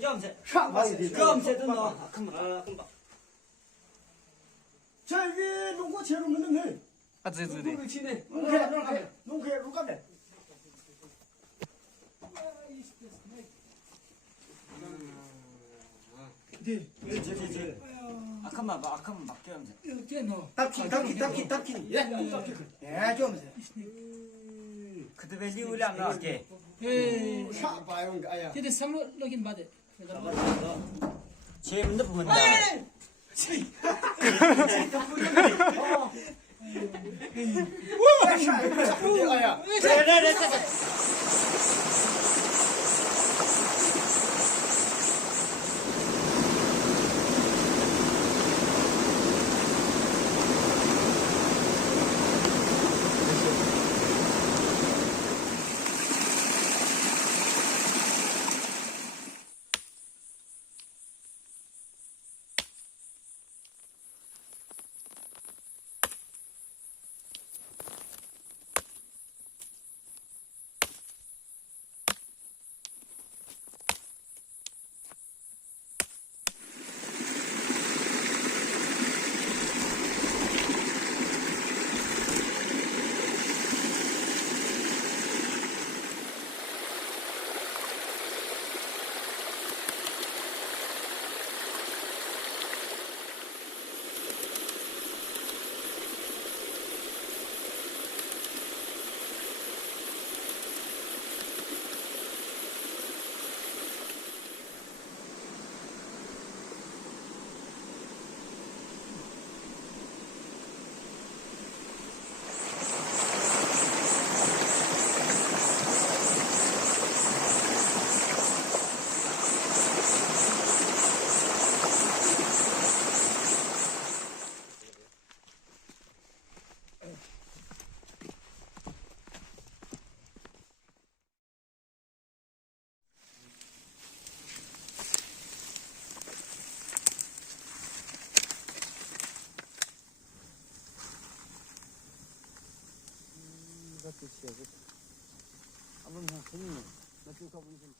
겸세. 샤바이 겸세도 넣어. 금방. 저기 농구 채로면은 해. 아, 네. 농구에 루가네. 아까만 막 겸세. 답기. 예, 좀 세. 그때 왜 리우리 안 나올게. 샤바이 아야. 근데 삼로 로긴 받아. 제문도 보면 다. 아야. 한번 재밌네. 나 지금 가보니 좀